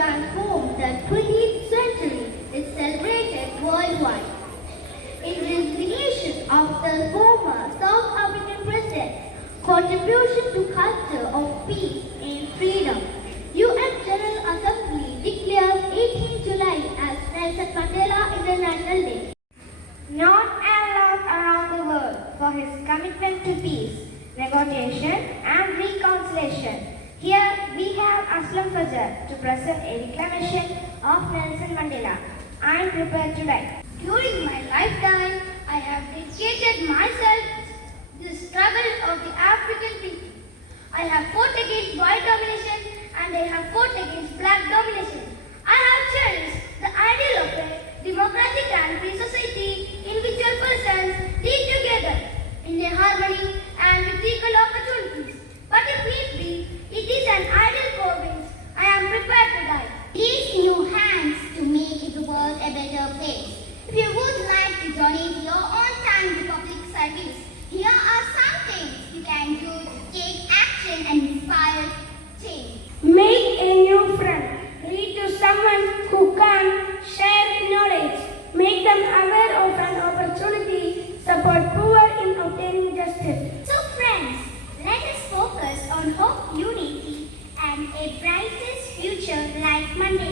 transformed the 20th century is celebrated worldwide. In recognition of the former South African president's contribution to culture of peace and freedom, UN General Assembly declares 18 July as Nelson Mandela International Day. Known and loved around the world for his commitment to peace, negotiation and reconciliation, here we have Aslam Fajar to present a declamation of Nelson Mandela. I am prepared to die. During my lifetime, I have dedicated myself to the struggle of the African people. I have fought against white domination and I have fought against black domination. I have cherished the ideal of a democratic and free society in which all persons live together in a harmony and with equal opportunities. But if need be, it is an ideal for which I am prepared to die. Please in your hands to make the world a better place. If you would like to donate your own time to public service, here are some things you can do to take action and inspire change. Make a new friend. Read to someone who can share knowledge. Make them aware of an opportunity. Support poor in obtaining justice. So friends, let us focus on hope, unity and a brightest future like Mandela.